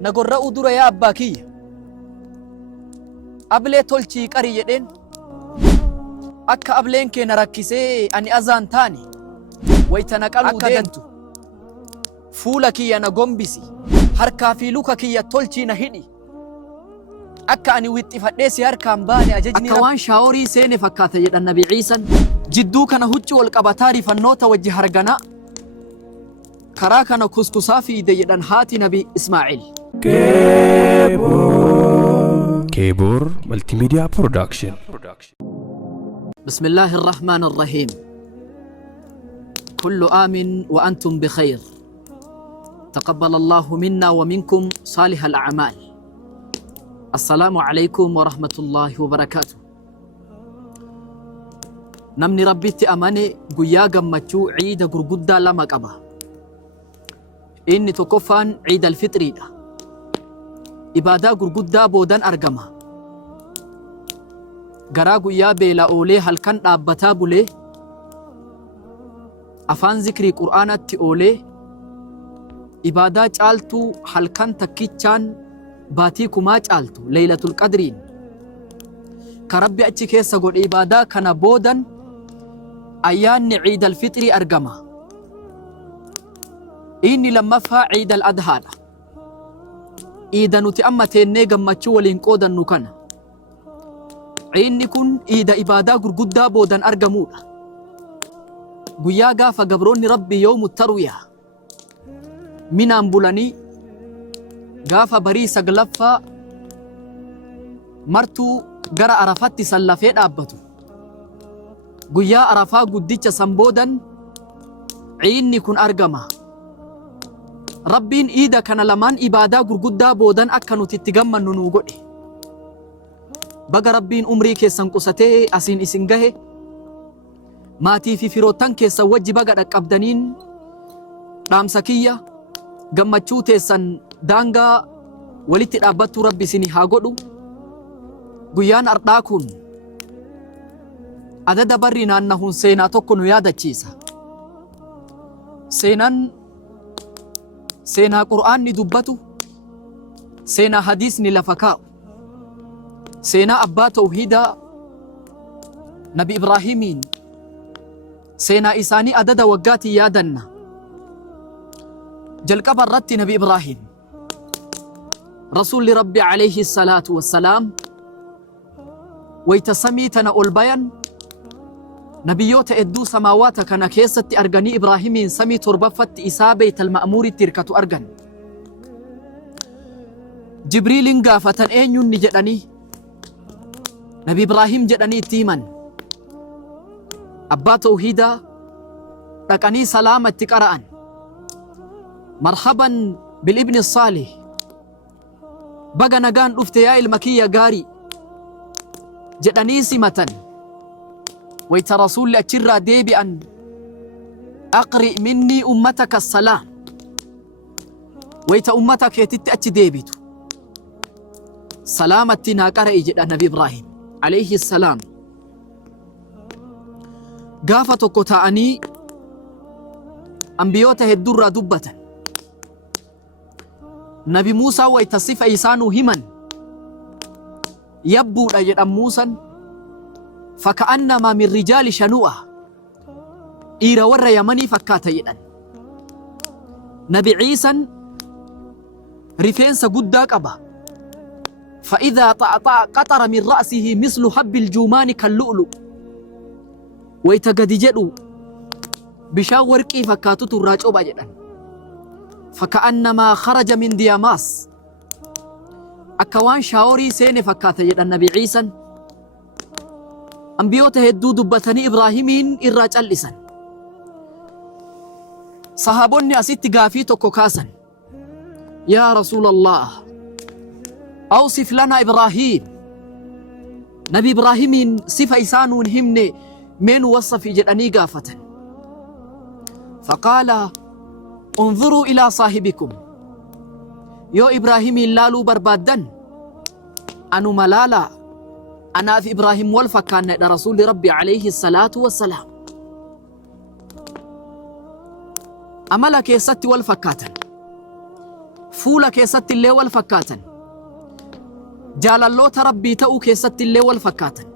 نقرأ درا يا أباكي أبلي تولشي قري يدين أكا أبلين كي نركسي أني أزان تاني ويتنقلوا دينتو فولكي أنا قنبسي harkaa fi luka kiyya tolchii na hidhi akka ani wixxifadhee si harkaan baane ajajni akka waan shaaworii seene fakkaata jedhan nabi Ciisan jidduu kana hucci wal qabataa rifannoota wajji harganaa karaa kana kuskusaa fiide jedhan haati nabi Ismaa'il. Kebor Multimedia Production. بسم الله الرحمن الرحيم. كل آمن وأنتم بخير. تقبل الله منا ومنكم صالح الأعمال. السلام عليكم ورحمة الله وبركاته. نمني ربي تأمني قيا قمتشو عيد قرقودة لما قبا إني تكفان عيد الفطري إبادة قرقودة بودان أرقما قرا قيا بيلا أولي هل كان أبتا بولي أفان ذكري قرآن أولي إبادة جالتو halkan takkichaan baatii kumaa caaltu Laylatul Qadriin ka Rabbi achi keessa godhe ibaadaa kana boodan ayyaanni Ciid al-Fixrii argama. Inni lammaffaa Ciid al-Adhaadha. Iida nuti amma teennee gammachuu waliin qoodannu kana. Ciidni kun iida ibaadaa gurguddaa boodan argamuudha. Guyyaa gaafa gabroonni Rabbi yawmu tarwiyaa minaan bulanii gaafa barii saglaffaa martuu gara Arafatti sallafee dhaabbatu guyyaa Arafaa guddicha san boodan ciidni kun argama. Rabbiin iida kana lamaan ibaadaa gurguddaa boodan akka nuti itti gammannu nuu godhe. Baga Rabbiin umrii keessan qusatee asiin isin gahe maatii fi firoottan keessan wajji baga dhaqqabdaniin dhaamsa kiyya gammachuu teessan daangaa walitti dhaabbattuu Rabbi isinii haa godhu. Guyyaan ardhaa kun adada barri naannahuun seenaa tokko nu yaadachiisa. Seenaa Qur'aanni dubbatu, seenaa hadiisni lafa kaa'u, seenaa abbaa tawhiidaa Nabi Ibraahimiin seenaa isaanii adada waggaatii yaadanna. jalqaba irratti Nabi Ibraahim Rasuulli Rabbi alayhi salaatu wassalaam wayta samii tana ol bayan nabiyyoota hedduu samaawaata kana keessatti arganii Ibraahimiin samii torbaffatti isaa Beeytal Ma'muuritti hirkatu argan. Jibriilin gaafatan eenyuun ni jedhanii Nabi Ibraahim jedhanii itti himan. Abbaa tawhiidaa dhaqanii salaama itti qara'an. مرحبا بالابن الصالح بقى نقان رفت يا المكية قاري جدني سمة ويت رسول أتشرى ديبي أن أقرئ مني أمتك السلام ويت أمتك يتتأتي ديبيتو سلامتنا قرأي جد النبي إبراهيم عليه السلام قافتو كتاني أنبيوته الدرة دبة Nabi Muusaa wayta sifa isaanuu himan yabbuudha jedhan Muusaan faka'annamaa min rijaali shanu'a dhiira warra Yamanii fakkaata jedhan. Nabi Ciisan rifeensa guddaa qaba. فإذا طأطأ قطر من رأسه مثل حب الجومان كاللؤلؤ wayta gadi jedhu bishaan warqii fakkaatutu irraa cooba jedhan. فكأنما خرج من دياماس أكوان شاوري سيني فكاتا جدا النبي عيسى أنبيوته هدو دبتني إبراهيمين إراج اللسان صحابوني أسيت قافيتو كوكاسا يا رسول الله أوصف لنا إبراهيم نبي إبراهيمين صفة إسانون همني من وصف جدني قافة فقال انظروا إلى صاحبكم يو إبراهيم لالو بربادن أنو ملالا أنا في إبراهيم والفكان رسول ربي عليه الصلاة والسلام أملك يستي والفكاتا fuula keessatti illee wal fakkaatan, jaalalloota rabbii ta'uu keessatti illee wal fakkaatan.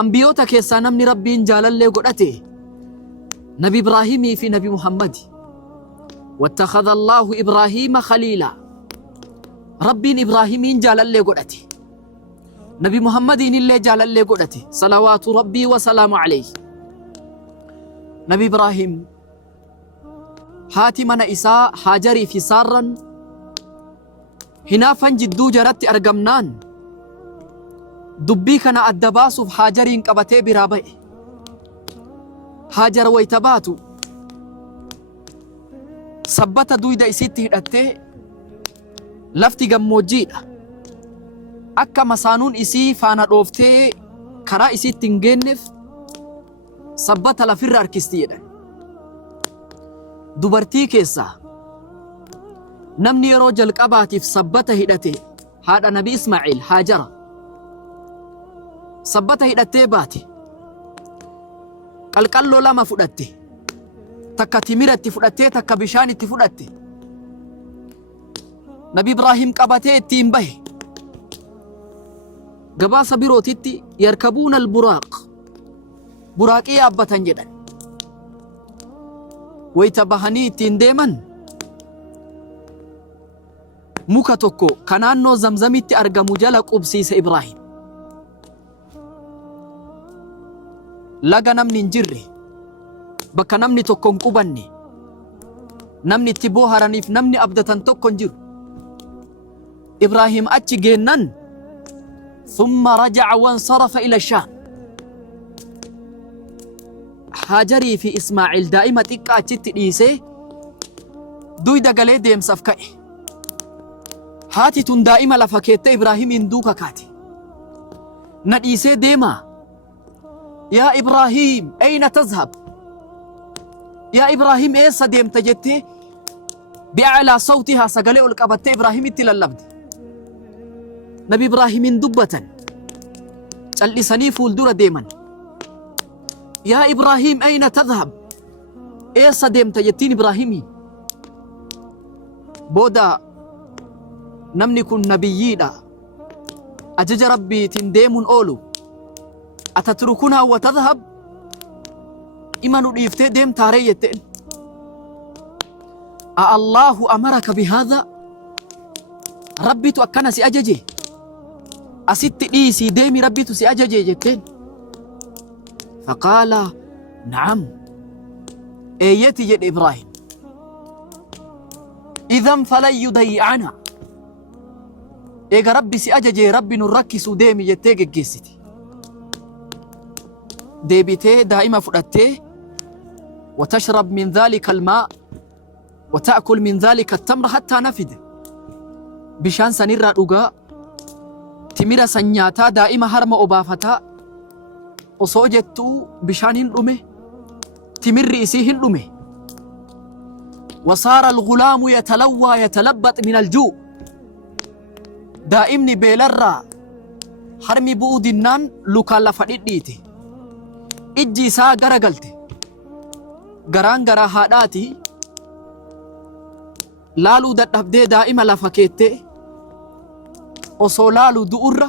Ambiyoota keessaa namni rabbiin jaalallee godhate Nabi Ibraahimii fi Nabi Muhammadi. واتخذ الله إبراهيم خليلا. ربين إبراهيمين جالالله قدتي، نبي محمد اللي جالالله قدتي صلوات ربي وسلام عليه. نبي إبراهيم هاتي من إساء هاجري في سارا هنا فنجدو جرت أرقمنان دبي كان الدباس في هاجرين قبتي برابئ هاجر ويتباتو sabbata duyda isitti hidhattee lafti gammoojjiidha. Akka masaanuun isii faana dhooftee karaa isitti hin geenneef sabbata lafirra harkisti jedhan. Dubartii keessaa namni yeroo jalqabaatiif sabbata hidhate haadha Nabi Ismaa'eel Haajara. Sabbata hidhattee baate qalqalloo lama fudhatte. Takka timira itti fudhattee takka bishaan itti fudhatte. Nabi Ibraahim qabatee ittiin bahe. Gabaasa birootitti yarkabuuna alburaaq, buraaqii yaabbatan jedhan. Wayita bahanii ittiin deeman muka tokko ka naannoo Zamzamitti argamu jala qubsiise Ibraahim. Laga namni hin jirre, bakka namni tokko hin qubanne, namni itti booharaniif namni abdatan tokko hin jiru. Ibraahim achi geennan thumma raja'a wansarafa ila Shaam. Haajarii fi Ismaa'eel daa'ima xiqqaa achitti dhiisee duyda galee deemsaaf ka'e. Haati tun daa'ima lafa keettee Ibraahimiin duuka kaate. Na dhiisee deemaa. Yaa Ibraahim ayna tazhab? Yaa Ibraahim eessa deemta jettee bi'alaa sawtihaa sagalee ol qabattee Ibraahimitti lallabde. Nabi Ibraahimiin dubbatan cal'isanii fuuldura deeman. Yaa Ibraahim ayna tadhhab? Eessa deemta jettiin Ibraahimiin? Booda namni kun nabiyyiidha, ajaja rabbiitiin deemuun oolu. Atatrukunaa wa tadhhab? imanu dhiiftee deemtaaree jetteen. Allahu amaraka bihaadha? Rabbitu akkana si ajaje? Asitti dhiisii deemi rabbitu si ajaje jetteen. Faqaala na'am, eeyyeti jedhe Ibraahim. Idhan falan yudayyi'ana, eega rabbi si ajaje rabbi nun rakkisuu deemi jettee geggeessiti. Deebitee daa'ima fudhattee وتشرب من ذلك الماء وتأكل من ذلك التمر حتى نفد. بشان سنرى رغا تميرا سنياتا دائما هرم أبافتا وصوجتو بشان هنرمه تمر إسيه هنرمه. وصار الغلام يتلوى يتلبط من الجوع. دائمني بيلرا هرمي بودنان لوكالا فديديتي إجي سا غرغلتي. Garaan garaa haadhaati laaluu dadhabdee daa'ima lafa keettee osoo laaluu du'urra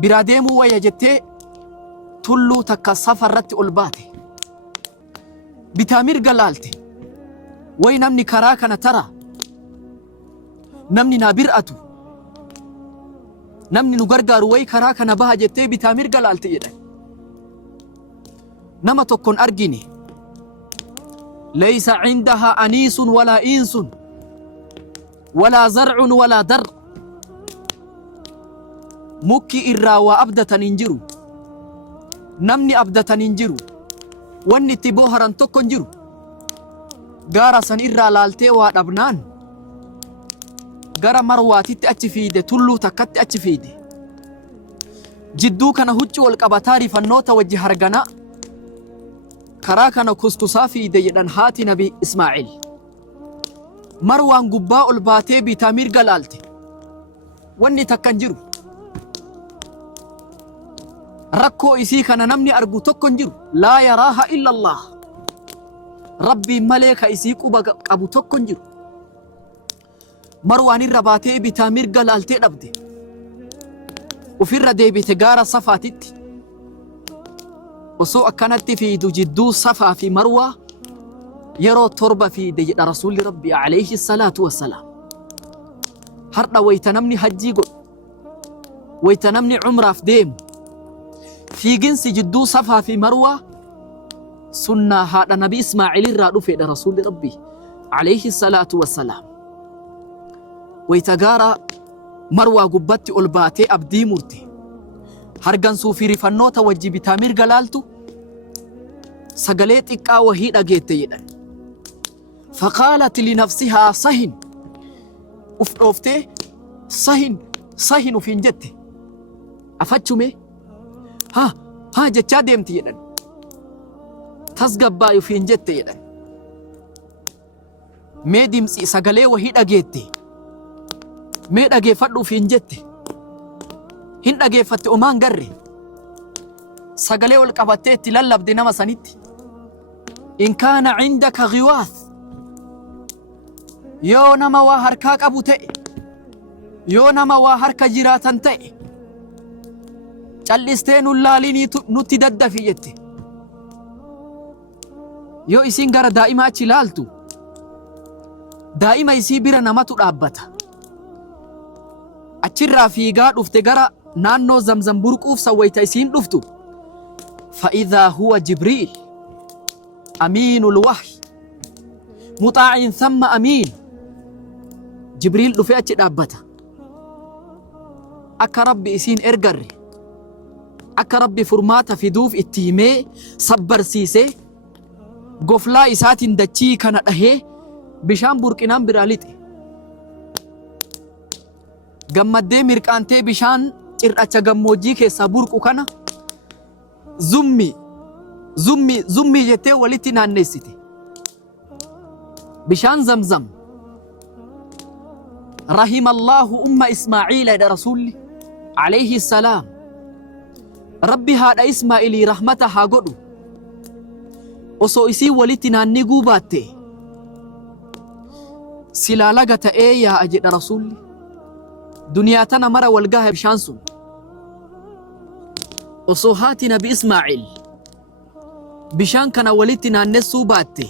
biraa deemuu wayya jettee tulluu takka safarratti ol baate. Bitaa mirga laalte. Way namni karaa kana tara, namni naa bir'atu, namni nu gargaaru way karaa kana baha jettee bitaa mirga laalte jedhan. نما تكون أرجني ليس عندها أنيس ولا إنس ولا زرع ولا در. مكي إرا وأبدة ننجرو نمني أبدة ننجرو واني تبوهرا تكون جرو غارسا إرا لالتي وادبنان غارا مرواتي تأتفيد تلو تكت أتفيد جدو كان هجو والقبطاري فالنوتا وجه هرغنا karaa kana kustusaa fiide jedhan haati Nabi Ismaa'eel. Marwaan gubbaa ol baatee bitaa mirga laalte. Wanni takka hin jiru. Rakkoo isii kana namni argu tokko hin jiru. Laa yaraaha illa Allah. Rabbiin malee ka isii quba qabu tokko hin jiru. marwaan irra baatee bitaa mirga laaltee dhabde ufirra deebite gaara safaatitti osoo akkanatti fiidu jidduu safaa fi marwaa yeroo torba fiide jedha rasuulli rabbii alayhi salaatu wassalaam. Har'a wayta namni hajjii godhu wayta namni cumraaf deemu fiiginsi jidduu safaa fi marwaa sunnaa haadha nabi Ismaaciil irraa dhufeedha rasuulli rabbii alayhi salaatu wassalaam. Wayta gaara marwaa gubbatti ol baatee abdii murte hargansuu fi rifannoota wajji bitaa mirga laaltu sagalee xiqqaa wahii dhageette jedhan. Faqaalat linafsihaa sahin uf dhooftee sahin ufiin jette afachume haa jechaa deemti jedhan. Tasgabbaa ufiin jette jedhan. Mee dimtsi sagalee wahii dhageette mee dhageeffadhu ufiin jette hin dhageeffatte omaan garre sagalee ol qabattee itti lallabde nama sanitti in kaana cindaka ghiwaas yoo nama waa harkaa qabu ta'e yoo nama waa harka jiraatan ta'e callistee nun laalinii nutti daddafi jette. Yoo isin gara daa'ima achi laaltu daa'ima isii bira namatu dhaabbata achirraa fiigaa dhufte gara naannoo zamzam burquuf sawwayta isiin dhuftu فإذا هو جبريل أمين الوحي مطاع ثم أمين. جبريل دفعت دابته أكا ربي إسين إرقر أكا ربي فرماتا في دوف اتهمي صبر سيسي قفلا إسات دچي كانت أهي بشان بركنان براليته gammaddee mirqaantee bishaan cirracha gammoojjii keessaa burqu kana zummi jettee walitti naanneessite. Bishaan zamzam rahima Allahu umma Ismaaciila jedha rasuulli alayhi salaam. Rabbi haadha Ismaa'ilii rahmata haa godhu osoo isii walitti naanniguu baatte silaa laga ta'ee yaa'a jedha rasuulli. Duniyaa tana mara walgaha bishaan sun osoo haati nabi Ismaaciil bishaan kana walitti naannessuu baatte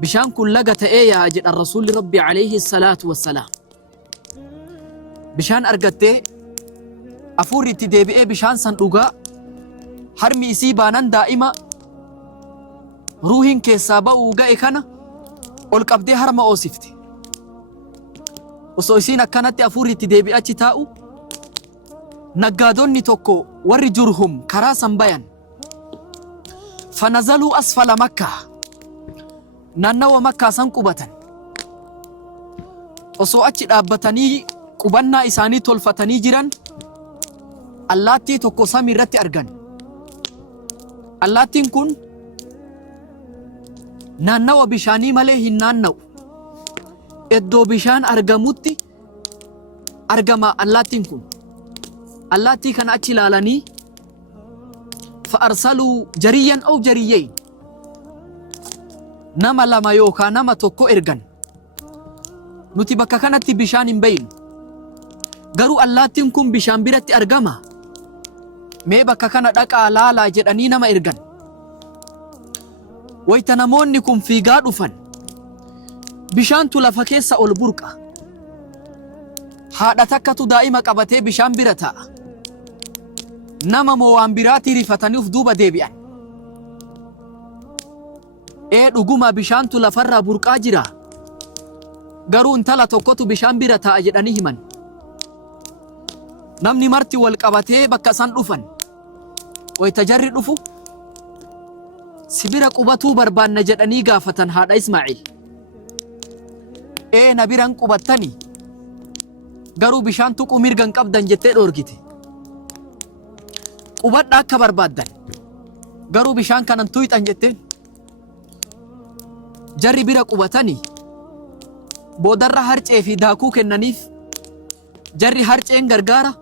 bishaan kun laga ta'ee yaa'a jedha rasuulli rabbi alayhi salaatu wassalaam. Bishaan argattee afuurri itti deebi'ee bishaan san dhugaa harmi isii baanan daa'ima ruuhin keessaa ba'uu ga'e kana ol qabdee harma oosifte. Osoo isiin akkanatti afuurri itti deebi'ee achi taa'u naggaadonni tokko warri Jurhum karaa san bayan fanazaluu asfala makkaa naannawa makkaa san qubatan. Osoo achi dhaabbatanii qubannaa isaanii tolfatanii jiran allaattii tokko samii irratti argan. Allaattiin kun naannawa bishaanii malee hin naanna'u. Iddoo bishaan argamutti argama allaattiin kun. Allaattii kana achi ilaalanii fa'arsaluu jariyyan aw jariyyayn nama lama yookaan nama tokko ergan. Nuti bakka kanatti bishaan hin baynu garuu allaattiin kun bishaan biratti argama. Mee bakka kana dhaqaa laalaa jedhanii nama ergan. Wayta namoonni kun fiigaa dhufan bishaantu lafa keessa ol burqa. Haadha takkatu daa'ima qabatee bishaan bira taa'a. Nama moo waan biraatii rifatanii uf duuba deebi'an. Dhuguma bishaantu lafarraa burqaa jira. Garuu intala tokkotu bishaan bira taa'a jedhanii himan. Namni marti wal qabatee bakka san dhufan. Wayta jarri dhufu sibira qubatuu barbaanna jedhanii gaafatan haadha Ismaaciil. Na biran qubattanii garuu bishaan tuquu mirgan qabdan jettee dhoorgite. Qubadha akka barbaaddan garuu bishaan kanan tuyxan jetteen. Jarri bira qubatanii boodarra harcee fi daakuu kennaniif. Jarri harceen gargaara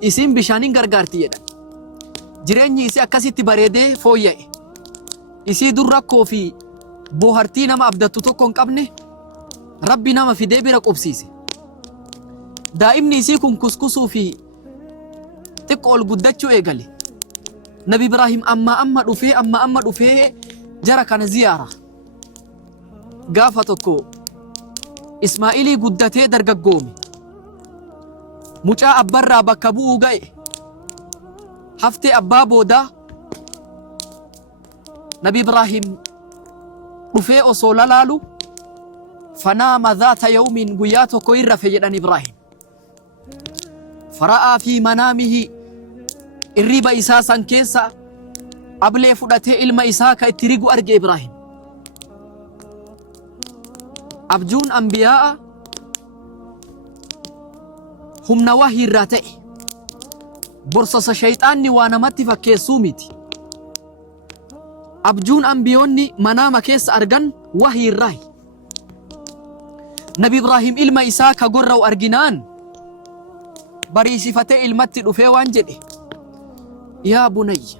isiin bishaanin gargaarti jedhan. Jireenyi isii akkasitti bareedee fooyya'e. Isii dur rakkoo fi boohartii nama abdattu tokko hin qabne rabbi nama fidee bira qubsiise. daa'imni isii kun kuskusuu fi xiqqoo ol guddachuu eegale. nabi Ibraahim amma dhufee jara kana ziyaara. gaafa tokko Ismaa'ilii guddatee dargaggoome. mucaa abbarraa bakka bu'uu ga'e. haftee abbaa boodaa nabi Ibraahim dhufee osoo lalaalu fanaama dhaata yawmin guyyaa tokko irra fe jedhan Ibraahim. fara'aa fi manaamihi irriba isaa san keessa ablee fudhatee ilma isaa ka itti rigu arge Ibraahim. abjuun ambiyaa'a humna wahii irraa ta'e borsasa shayxaanni waa namatti fakkeessuu miti. abjuun ambiyoonni manaama keessa argan wahii irraahi. nabi Ibraahim ilma isaa ka gorra'u arginaan bariisifatee ilmatti dhufee waan jedhe, yaa bunayya,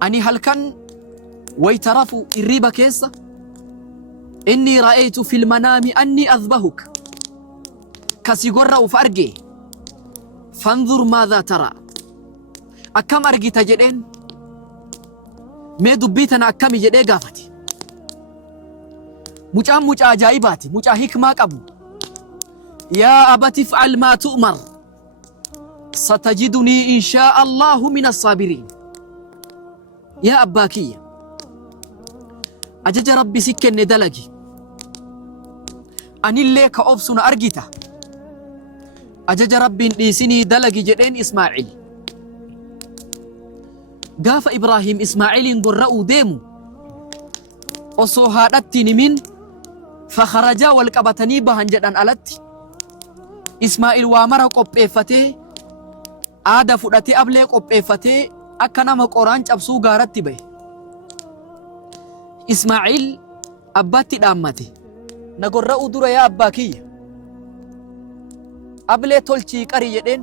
ani halkan wayta rafu irriba keessa inni ra'aytu fil manaami anni adhbahuka, kasi gorra'uuf arge, fanzur maadhaa tara, akkam argita jedheen. mee dubbii tana akkami jedhee gaafate. mucaan mucaa ajaa'ibaati, mucaa hikmaa qabu. yaa abati if'al maa tu'mar satajidunii inshaa Allahu min as-saabiriin. yaa abbaa kiyya, ajaja rabbi si kenne dalagi, anillee ka obsu na argita. ajaja rabbiin dhiisinii dalagi jedheen Ismaa'il. gaafa Ibraahim Ismaa'iliin gorra'uu deemu osoo haadhatti himin fakharajaa wal qabatanii bahan jedhan alatti Ismaa'il waa mara qopheeffatee aada fudhatee ablee qopheeffatee akka nama qoraan cabsuu gaaratti bahe. Ismaa'il abbaatti dhaammate, na gorra'uu dura yaa abbaa kiyya ablee tolchii qari jedheen.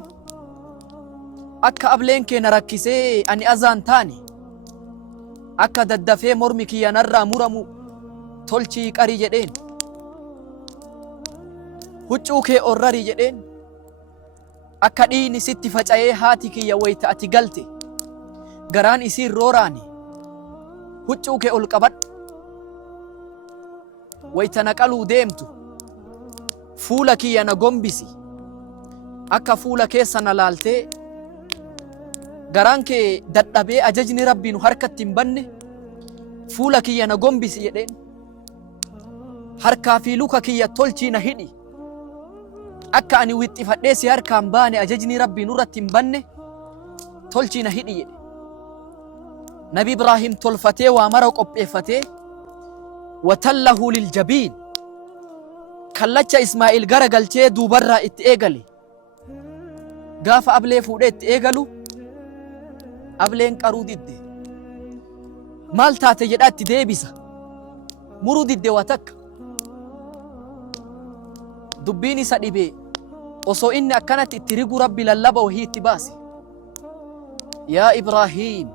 akka ableen kee na rakkisee ani azaan taane, akka daddafee mormi kiyya narraa muramu tolchii qari jedheen. huccuu kee orrari jedheen. akka dhiini sitti faca'ee haati kiyya wayta ati galte garaan isiin rooraani, huccuu kee ol qabadhu. wayta naqaluu deemtu fuula kiyya na gombisi, akka fuula keessa na laaltee garaan kee dadhabee ajajni rabbiin harkatti hin banne fuula kiyya na gombisi jedheen. harkaa fi luka kiyya tolchii na hidhi, akka ani wixxifadhee si harkaan baane ajajni rabbiin irratti hin banne tolchii na hidhi jedhe. nabi Ibraahim tolfatee waa mara qopheeffatee watallahu liljabiin, kallacha Ismaa'il gara galchee duubarraa itti eegale. gaafa ablee fuudhee itti eegalu ableen qaruu didde. maal taate jedhaa itti deebisa, muruu didde waa takka. dubbiin isa dhibee osoo inni akkanatti itti rigu rabbi lallaba wahii itti baase. yaa Ibraahim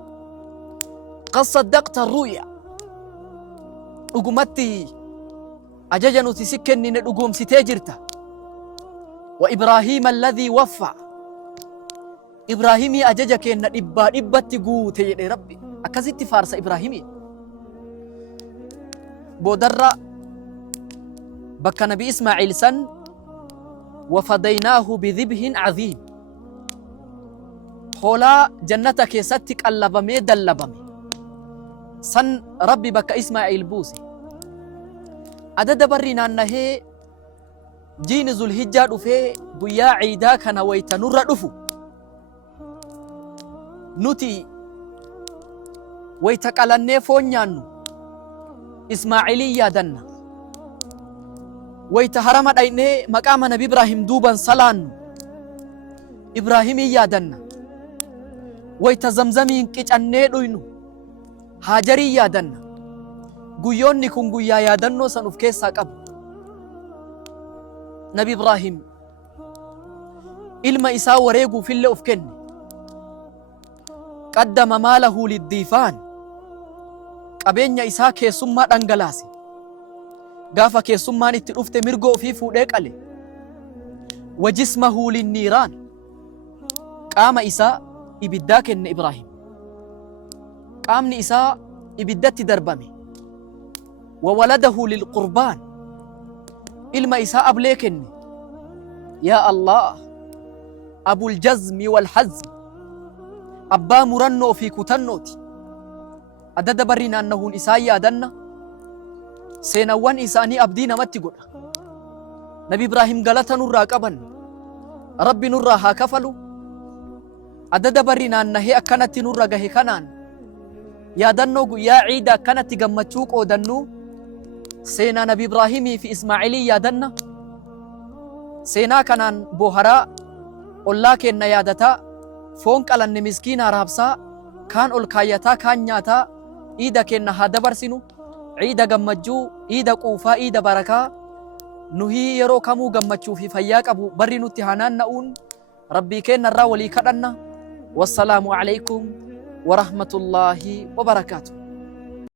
qad saddaqta ru'ya, dhugumatti ajaja nuti si kennine dhugoomsitee jirta. wa Ibraahiima alladhii waffa, Ibraahimii ajaja kenna dhibbaa dhibbatti guute jedhe rabbi. akkasitti faarsa Ibraahimii. boodarra bakka nabi Ismaa'il san wafadaynaahu bidhibhin adhiim, hoolaa jannata keessatti qallabamee dallabame san rabbi bakka Ismaa'il buuse. adada barri naannahee jiini zulhijjaa dhufee guyyaa ciidaa kana wayta nurra dhufu nuti wayta qalannee foon nyaannu Ismaa'ilii yaadanna. wayta harama dhaynee maqaama nabi Ibraahim duuban salaannu Ibraahimii yaadanna. wayta zamzamiin qicannee dhuynu Haajarii yaadanna. guyyoonni kun guyyaa yaadannoo san uf keessaa qabu. nabi Ibraahim ilma isaa wareeguufillee uf kenne. qaddama maalahu liddiifaan, qabeenya isaa keessummaa dhangalaase. gaafa keessummaan itti dhufte mirgoo ofii fuudhee qale. Wajismahu linniiraan, qaama isaa ibiddaa kenne Ibraahim. Qaamni isaa ibiddatti darbame. Wawaladahu lilqurbaan, ilma isaa ablee kenne. Yaa Allah, abuljazmi walhazm, abbaa murannoo fi kutannooti. Adda barri naannahuun isaa yaadanna, seenawwan isaanii abdii namatti godha. Nabi Ibraahim galata nurraa qaban, Rabbi nurraa haa kafalu. Adda barri naannahee akkanatti nurra gahe kanaan yaadannoo guyyaa ciida akkanatti gammachuu qoodannu seenaa Nabi Ibraahimii fi Ismaa'ilii yaadanna. Seenaa kanaan booharaa, ollaa keenna yaadataa, foon qalanne miskiinaa raabsaa, kaan ol kaayyataa, kaan nyaataa, ciida keenna haa dabarsinu. Ciida gammachuu, ciida quufaa, ciida barakaa. Nuhii yeroo kamuu gammachuu fi fayyaa qabu barri nutti haa naanna'uun rabbii keenna irraa walii kadhanna. Wassalaamu alaykum wa rahmatullaahi wa barakaatuh.